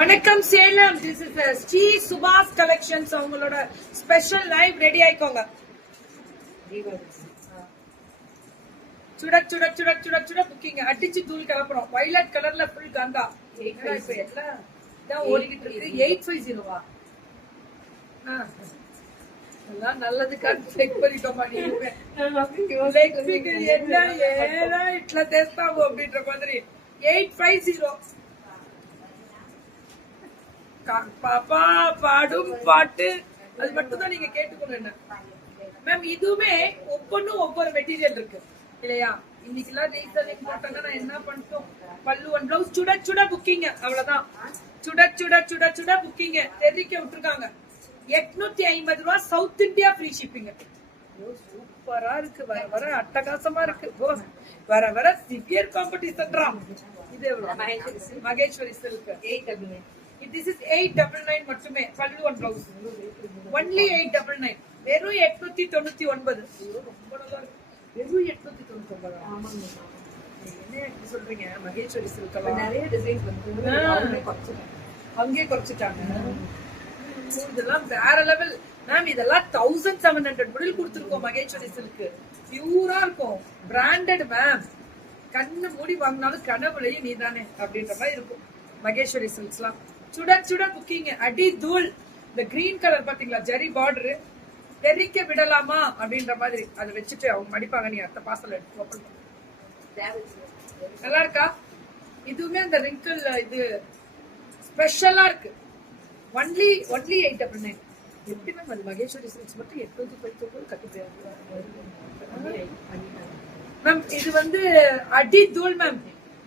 வணக்கம் Salem. This is Sri சுபாஷ் collections. அவங்களோட ஸ்பெஷல் லைவ் ரெடி ஆயிக்கோங்க. சுட சுட சுட சுட சுட புக்கிங் அடிச்சு தூள் கிளப்புறோம். வயலட் கலர்ல ஃபுல் கந்தா ஓடிக்கிட்டு இருக்கு. 850 எல்லாம் நல்லதுக்காக செக் பண்ணிட்டோமா? என்ன ஏன்னா இட்ல தேஸ்தாவோ அப்படின்ற மாதிரி 850. பாப்பா பாடும் பாட்டு அது மட்டும் தான் நீங்க கேட்டுக்கணும். மேம் இதுவுமே ஒவ்வொன்னும் ஒவ்வொரு மெட்டீரியல் இருக்கு இல்லையா? இன்னைக்கு எல்லாம் ரீசனிங் போட்டோம்னா நான் என்ன பண்ணிட்டோம்? பல்லு ஒன் பிளவுஸ் சுட சுட புக்கிங். அவ்வளவுதான். சுட சுட சுட சுட புக்கிங் தெரிவிக்க விட்டுருக்காங்க. 850 ரூபாய். South India free shipping. சூப்பரா இருக்கு. வர வர அட்டகாசமா இருக்கு. வர வர சிவியர் காம்படிஷன். இது மகேஸ்வரி சில்க் 899. This is 899 மட்டுமே. பல்லு ஒன் பிளவுஸ் only 899. வெறும் 899. ரொம்ப நல்லா இருக்கு. வெறும் 899. ஆமாங்க. என்ன இப்படி சொல்றீங்க? மகேஸ்வரி சில்க்ல நிறைய டிசைன்ஸ் வந்து அங்கே குறைச்சிட்டாங்க. இதெல்லாம் வேற லெவல் மேம். இதெல்லாம் 1700 முடில் கொடுத்துருக்கோம். மகேஸ்வரி சில்க் பியூரா இருக்கும். Branded ma'am. கண்ணு மூடி வாங்கினாலும் கனவுலையும் நீதானே அப்படின்ற மாதிரி இருக்கும் மகேஸ்வரி சில்க்ஸ்லாம். சுட சுட புக்கிங் அடி தூள். இந்த கிரீன் கலர் பாத்தீங்களா? ஜெரி பார்டர். தெரிக்க விடலாமா அப்படின்ற மாதிரி அதை வச்சுட்டு அவங்க மடிப்பாங்க. நீ அடுத்த பார்சல் எடுத்து நல்லா இருக்கா? இதுவுமே அந்த ரிங்கிள் இது ஸ்பெஷலா இருக்கு. ஒன்லி 899. எப்படி மேம் அது? மகேஸ்வரி சில்க்ஸ் மட்டும் 850 கட்டு மேம். இது வந்து அடி தூள் மேம்.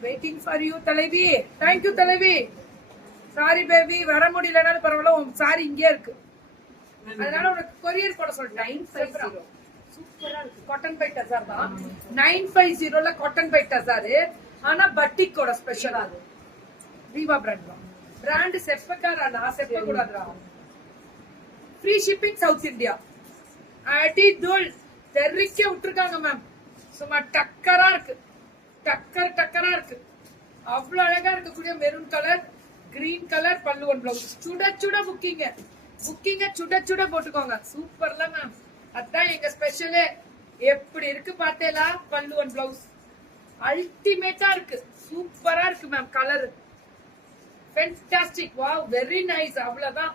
வெயிட்டிங் ஃபார் யூ தலைவி. தேங்க்யூ தலைவி. சாரி பேபி, வர முடியலனாலும் பரவாயில்ல. உன் சாரி இங்கே இருக்கு. அதனால உனக்கு கொரியர் போட சொல்லிட்டேன். 950. சூப்பரா இருக்கு. காட்டன் பை டசார் தான். 950ல காட்டன் பை டசார். ஆனா பட்டிக்கோட ஸ்பெஷலா அது ரீவா பிராண்ட் தான். பிராண்ட் செப்பக்காரா? நான் செப்ப கூடாதுடா. Free shipping south India. அடி தூள் தெரிக்க விட்டுருக்காங்க மேம். சும்மா டக்கரா இருக்கு. டக்கரா இருக்கு. அவ்வளவு அழகா இருக்கக்கூடிய மெரூன் கலர், கிரீன் கலர் பல்லு ஒன் பிளவுஸ். சுட சுட புக்கிங்க சுட சுட போட்டுக்கோங்க. சூப்பர்ல மேம். அதான் எங்க ஸ்பெஷலே. எப்படி இருக்கு பார்த்தேலா? பல்லு ஒன் பிளவுஸ் அல்டிமேட்டா இருக்கு. சூப்பரா இருக்கு ma'am. Colour fantastic. Wow, very nice. அவ்வளவுதான்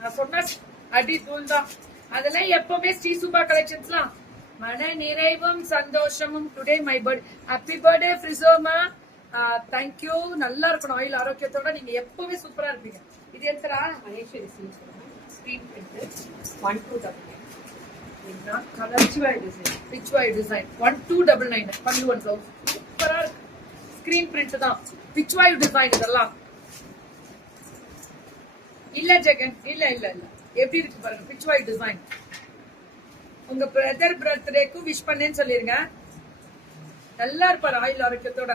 நான் சொன்ன. அடி தூள் தான். அதெல்லாம் எப்பவுமே ஸ்ரீ சுபா கலெக்ஷன்ஸ்லாம் மன நிறைவும் சந்தோஷமும். Today my birthday. Happy birthday ஃப்ரிசோமா. தேங்க்யூ. நல்லா இருக்கணும். ஆயில் ஆரோக்கியத்தோட நீங்க எப்பவுமே சூப்பரா இருப்பீங்க. இது எத்தரா? Maheshwari silk screen print 1299. Pichwai design 1299. பல்லு ஒன் பிளவுஸ் சூப்பரா இருக்கு. ஸ்கிரீன் பிரிண்ட் தான். பிச்வாய் டிசைன் இதெல்லாம் இல்ல ஜெகன். இல்ல எப்படி இருக்கு பாருங்க. பிச்வாய் டிசைன். உங்க பிரதர் பர்த்டேக்கு விஷ் பண்ணேன்னு சொல்லிருங்க. நல்லா இருப்பாரு ஆயில் ஆரோக்கியத்தோட.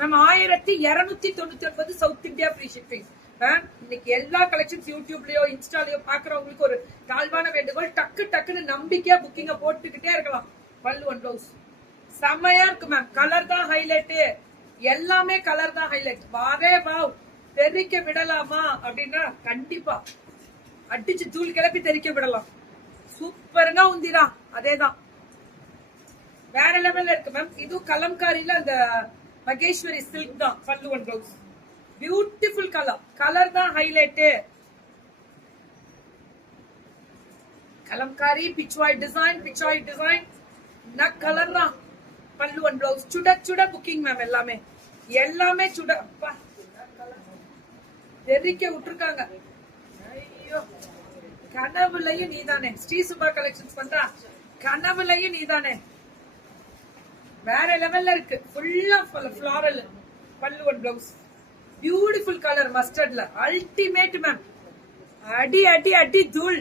Ma'am 1299 south India free shipping. Ma'am இன்னைக்கு எல்லா கலெக்ஷன்ஸ் யூடியூப்லயோ இன்ஸ்டாலயோ பாக்குறவங்களுக்கு ஒரு தாழ்வான வேண்டுகோள். டக்குன்னு நம்பிக்கையா புக்கிங்க போட்டுக்கிட்டே இருக்கலாம். பல்லு ஒன் பிளவுஸ் செம்மையா இருக்கு மேம். கலர் தான் ஹைலைட். எல்லாமே கலர் தான் ஹைலைட். வாவே வாவ். தெரிக்க விடலாமா அப்படின்னா கண்டிப்பா அடிச்சு தூள் கிளப்பி தெரிக்க விடலாம். சூப்பருங்க உந்திரா. அதேதான் வேற லெவல்ல இருக்கு மேம். இது கலம்காரியில அந்த மகேஸ்வரி சில்க் தான். பல்லு ஒன் பிளவுஸ் பியூட்டிஃபுல் கலர் தான் highlight. Kalamkari pichwai design colour தான். பல்லு ஒன் பிளவுஸ் சுட சுட புக்கிங் மேம். எல்லாமே சுட. தெரிக்க விட்டுருக்காங்க. ஐயோ, கனவுலையும் நீதானே. ஸ்ரீ சுபா கலெக்ஷன்ஸ் பண்றா. கனவுலையும் நீதானே. வேற லெவல்ல இருக்கு. ஃபுல்லா ஃப்ளாரல். பல்லு ஒன் பிளவுஸ் பியூட்டிஃபுல் கலர் மஸ்டர்ட்ல. Ultimate ma'am. அடி தூள்.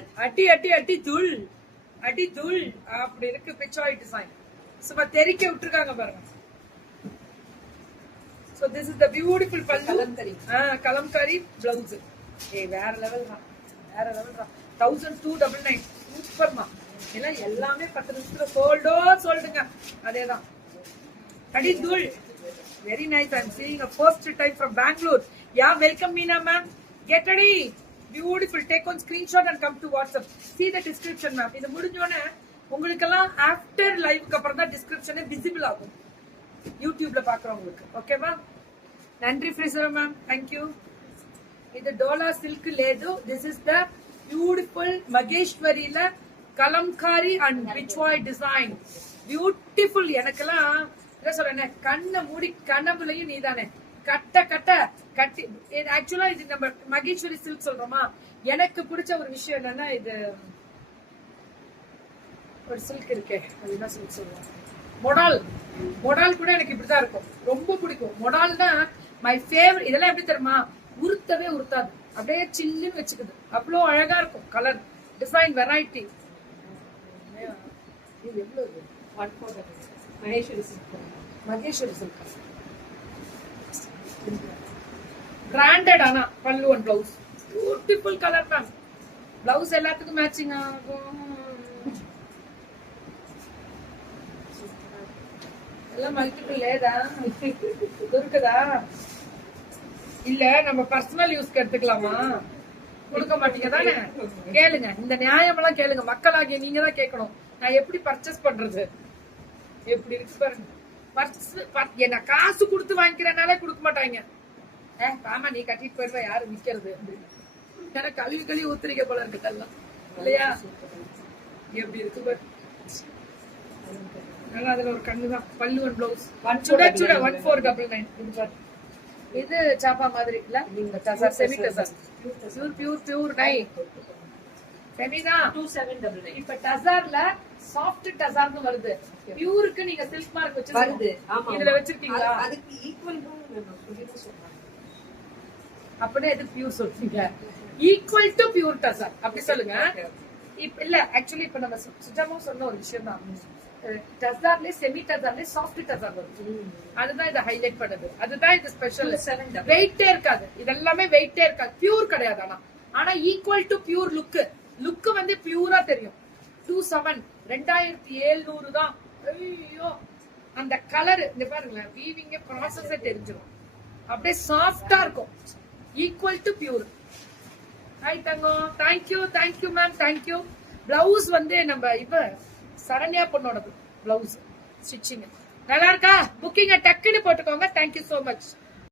அடி தூள் அப்படி இருக்கு. பிச்வாய் டிசைன் சும்மா தெரிக்க விட்டுருக்காங்க பாருங்க. So this is the beautiful pallu. Kalamkari blouse. வேற லெவல் தான். 1299. சூப்பர்மா. எல்லாமே 10 நிமிஷத்துல சோல்டுங்க. அதேதான். அடி தூள். Very nice. I'm seeing a first time from Bangalore. Yeah, welcome Meena ma'am. Get ready. Beautiful. Take one screenshot and come to WhatsApp. See the description ma'am. இது முடிஞ்சோனே உங்களுக்கெல்லாம் ஆஃப்டர் லைவ்க்கு அப்புறம் தான் டிஸ்கிரிப்ஷனே விசிபிள் ஆகும் யூடியூப்ல பாக்குறவங்களுக்கு. ஓகேவா? நன்றி ஃப்ரிசர் மேம். Thank you. இது டோலா சில்க் லேது. This is the beautiful மகேஸ்வரியில Kalamkari and Pichwai design. Beautiful. எனக்கெல்லாம் என்ன சொல்றேன், கண்ணை மூடி கனவுலையும் நீதானே கட்ட கட்ட கட்டி. ஆக்சுவலா இது நம்ம மகேஸ்வரி சில்க் சொல்றோமா, எனக்கு பிடிச்ச ஒரு விஷயம் என்னன்னா, இது ஒரு சில்க் இருக்கே, அது என்ன சில்க் சொல்லுவோம், மொடால். மொடால் கூட எனக்கு இப்படிதான் இருக்கும், ரொம்ப பிடிக்கும். மொடால்னா மை ஃபேவரட். இதெல்லாம் எப்படி தெரியுமா, உருத்தவே உருத்தாது, அப்படியே சில்லுன்னு வச்சுக்குது, அவ்வளோ அழகா இருக்கும். Colour design variety. இது எவ்வளவு? Maheswari silk. Maheswari silk branded. ஆனா பல்லு அண்ட் பிளவுஸ் பியூட்டிஃபுல் கலர் தான். பிளவுஸ் எல்லாத்துக்கும் மேட்சிங் ஆகும். எல்லாம் மல்டிபிள் லேதா இருக்குதா? இல்ல நம்ம பர்சனல் யூஸ்க்கு எடுத்துக்கலாமா? கொடுக்க மாட்டீங்க தானே? கேளுங்க, இந்த நியாயம் எல்லாம் கேளுங்க. மக்களாகிய நீங்க தான் கேட்கணும். நான் எப்படி பர்ச்சேஸ் பண்றது? எப்படி இருக்கு பாருங்க. என்ன காசு கொடுத்து வாங்கிக்கிறனாலே கொடுக்க மாட்டாங்க. ஆமா, நீ கட்டிட்டு போயிருவா, யாரு விக்கிறது அப்படின்னு. ஏன்னா கழுவி கழுவி ஊத்துறீங்க போல இருக்கு எல்லாம், இல்லையா? எப்படி இருக்கு பாரு. நல்லா அதுல ஒரு கண்ணுதான். பல்லு அண்ட் பிளவுஸ் சுட சுட 1499. இது பாரு, இது சாப்பா மாதிரி இல்ல, செமி டசர். பியூர் பியூர் நை செமினா 2799. இப்ப டசர்ல சாஃப்ட் டசர்னு வருது. பியூருக்கு நீங்க சில்க் மார்க் வச்சு வருது. இதுல வச்சிருக்கீங்களா? அதுக்கு ஈக்குவல் சொல்றாங்க. அப்படியே எது பியூர் சொல்றீங்க? ஈக்குவல் டு பியூர் டசர் அப்படி சொல்லுங்க. இப்ப இல்ல, ஆக்சுவலி இப்ப நம்ம சுஜாமா சொன்ன ஒரு விஷயம் தான். டசர்ல செமி டசர்ல சாஃப்ட் டசர் வருது. அதுதான் இதை ஹைலைட் பண்ணுது. அதுதான் இது ஸ்பெஷல். வெயிட்டே இருக்காது, இதெல்லாமே வெயிட்டே இருக்காது. பியூர் கிடையாது. ஆனா equal to pure look. Look வந்து பியூரா தெரியும். 27 2700 தான். ஐயோ, அந்த கலர் இந்த பாருங்களேன், வீவிங் ப்ராசஸே தெரிஞ்சிடும். அப்படியே சாஃப்டா இருக்கும். Equal to pure. Hi Thangam. Thank you thank you ma'am, thank you. Blouse வந்து நம்ம இப்ப சரண்யா பொண்ணோடது பிளவுஸ் ஸ்டிச்சிங் நல்லா இருக்கா? புக்கிங்க டக்குன்னு போட்டுக்கோங்க. Thank you so much.